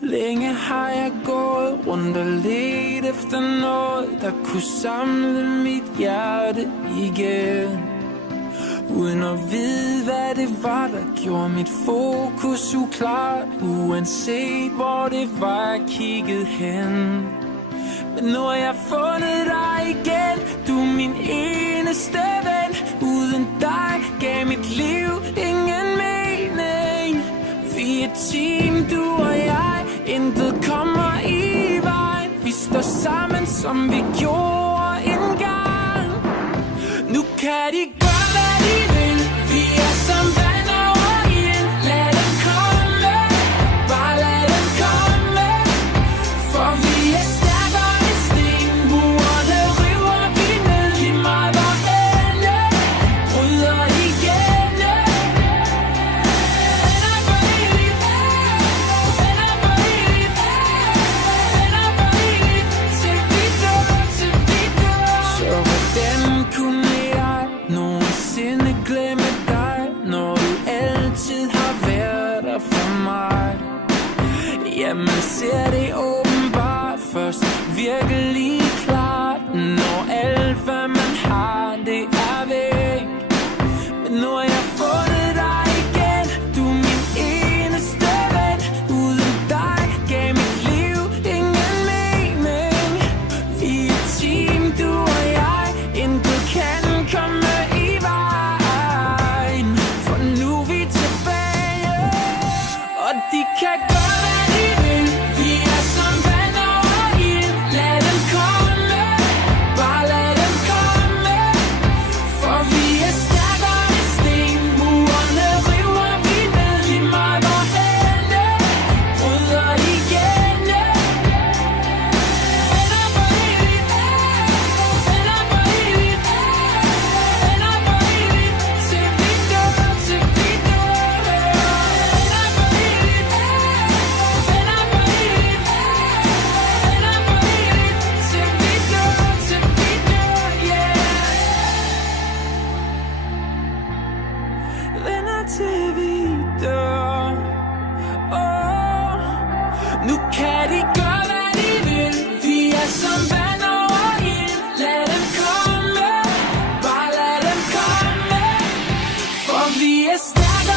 Længe har jeg gået rundt og let efter noget, der kunne samle mit hjerte igen. Uden at vide, hvad det var, der gjorde mit fokus uklart. Uanset hvor det var, jeg kiggede hen. Men nu har jeg fundet dig igen. Du er min eneste ven. Uden dig gav mit liv ingen mening. Vi er team, du og jeg. Intet kommer i vejen. Vi står sammen, som vi gjorde engang. Nu kan de gøre, hvad de vil. Vi er som vand over ild. Lad dem komme, bare lad dem komme. For vi er stærkere end sten. Murene river vi ned. Lige meget hvor ende bryder igennem. Venner for evigt, venner for evigt, venner for evigt. Til vi dør, til vi dør. Så hvordan kunne jeg nogensinde glemme dig, når du altid har været der for mig? Ja, man ser det åbenbart først virkelig klart, når alt hvad man har, det er væk. Men nu har jeg fundet dig igen. Du er min eneste ven. Uden dig gav mit liv ingen mening. Vi er team, du og jeg. Intet kan komme i vejen. For nu er vi tilbage. Og de kan gøre, hvad de vil. Vi er som vand over ild. Lad dem komme, bare lad dem komme. For vi er stærkere end sten. Murene river vi ned. Lige meget hvor ende bryder igennem. Venner for evigt, venner for evigt, venner for evigt. Til vi dør, til vi dør. Venner for evigt, venner for evigt, venner for evigt. Til vi dør, yeah. Venner til vi dør. Nu kan de gøre, hvad de vil. Vi er som vand over ild. Lad dem komme, bare lad dem komme. For vi er stærkere